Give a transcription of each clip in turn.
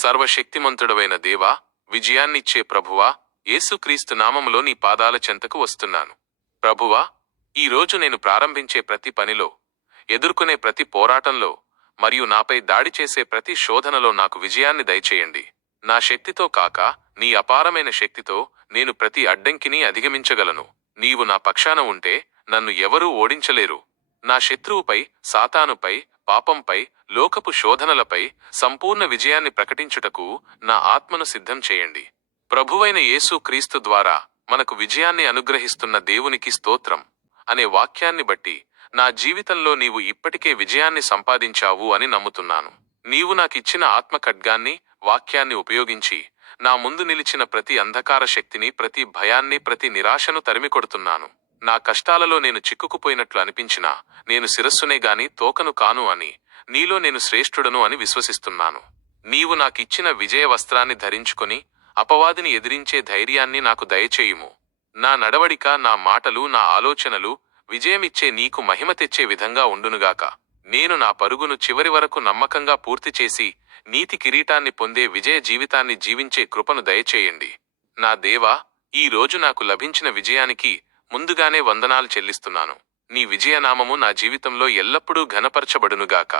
సర్వశక్తిమంతుడవైన దేవా, విజయాన్నిచ్చే ప్రభువా, యేసుక్రీస్తు నామములో నీ పాదాల చెంతకు వస్తున్నాను. ప్రభువా, ఈరోజు నేను ప్రారంభించే ప్రతి పనిలో, ఎదుర్కొనే ప్రతి పోరాటంలో మరియు నాపై దాడి చేసే ప్రతి శోధనలో నాకు విజయాన్ని దయచేయండి. నా శక్తితో కాక నీ అపారమైన శక్తితో నేను ప్రతి అడ్డంకిని అధిగమించగలను. నీవు నా పక్షాన ఉంటే నన్ను ఎవరూ ఓడించలేరు. నా శత్రువుపై, సాతానుపై, పాపంపై, లోకపు శోధనలపై సంపూర్ణ విజయాన్ని ప్రకటించుటకు నా ఆత్మను సిద్ధం చేయండి. ప్రభువైన యేసు క్రీస్తు ద్వారా మనకు విజయాన్ని అనుగ్రహిస్తున్న దేవునికి స్తోత్రం అనే వాక్యాన్ని బట్టి నా జీవితంలో నీవు ఇప్పటికే విజయాన్ని సంపాదించావు అని నమ్ముతున్నాను. నీవు నాకిచ్చిన ఆత్మ ఖడ్గాన్ని, వాక్యాన్ని ఉపయోగించి నా ముందు నిలిచిన ప్రతి అంధకార శక్తిని, ప్రతి భయాన్ని, ప్రతి నిరాశను తరిమికొడుతున్నాను. నా కష్టాలలో నేను చిక్కుకుపోయినట్లు అనిపించినా నేను శిరస్సునే గాని తోకను కాను అని, నీలో నేను శ్రేష్ఠుడను అని విశ్వసిస్తున్నాను. నీవు నాకిచ్చిన విజయ వస్త్రాన్ని ధరించుకొని అపవాదిని ఎదిరించే ధైర్యాన్ని నాకు దయచేయుము. నా నడవడిక, నా మాటలు, నా ఆలోచనలు విజయమిచ్చే నీకు మహిమ తెచ్చే విధంగా ఉండునుగాక. నేను నా పరుగును చివరి వరకు నమ్మకంగా పూర్తి చేసి నీతి కిరీటాన్ని పొందే విజయ జీవితాన్ని జీవించే కృపను దయచేయండి. నా దేవా, ఈ రోజు నాకు లభించిన విజయానికి ముందుగానే వందనాలు చెల్లిస్తున్నాను. నీ విజయనామము నా జీవితంలో ఎల్లప్పుడూ ఘనపరచబడునుగాక.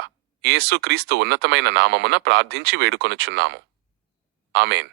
యేసుక్రీస్తు ఉన్నతమైన నామమున ప్రార్థించి వేడుకొనుచున్నాము. ఆమేన్.